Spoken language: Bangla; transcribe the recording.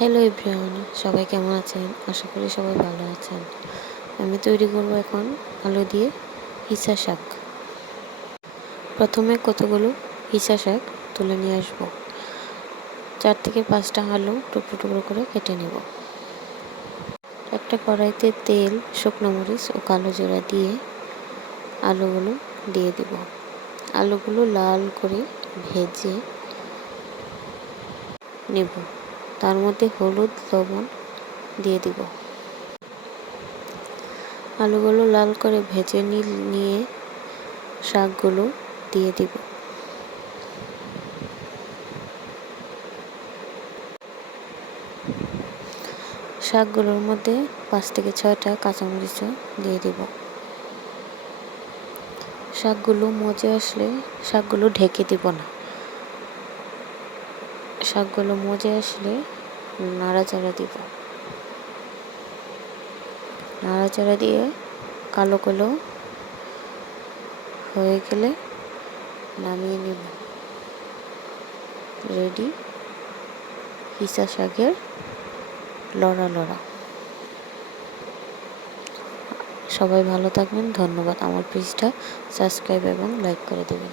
হ্যালো এভরিওয়ান সবাই কেমন আছেন? আশা করি সবাই ভালো আছেন। আমি তৈরি করব এখন আলু দিয়ে হিসা শাক। প্রথমে কতগুলো হিসা শাক তুলে নিয়ে আসব। চার থেকে পাঁচটা আলু টুকরো টুকরো করে কেটে নেব। একটা কড়াইতে তেল, শুকনো মরিচ ও কালো জিরা দিয়ে আলুগুলো দিয়ে দিব। আলুগুলো লাল করে ভেজে নেব। তার মধ্যে হলুদ লবণ দিয়ে দিব। আলুগুলো লাল করে ভেজে নিয়ে শাকগুলো দিয়ে দিব। শাকগুলোর মধ্যে পাঁচ থেকে ছয়টা কাঁচামরিচও দিয়ে দিব। শাকগুলো মজে আসলে শাকগুলো ঢেকে দিব না। শাকগুলো মজে আসলে নাড়াচাড়া দিব। নাড়াচাড়া দিয়ে কালো কালো হয়ে গেলে নামিয়ে নেব। রেডি? হিসা শাকের লড়া লড়া। সবাই ভালো থাকবেন, ধন্যবাদ। আমার পেজটা সাবস্ক্রাইব এবং লাইক করে দেবেন।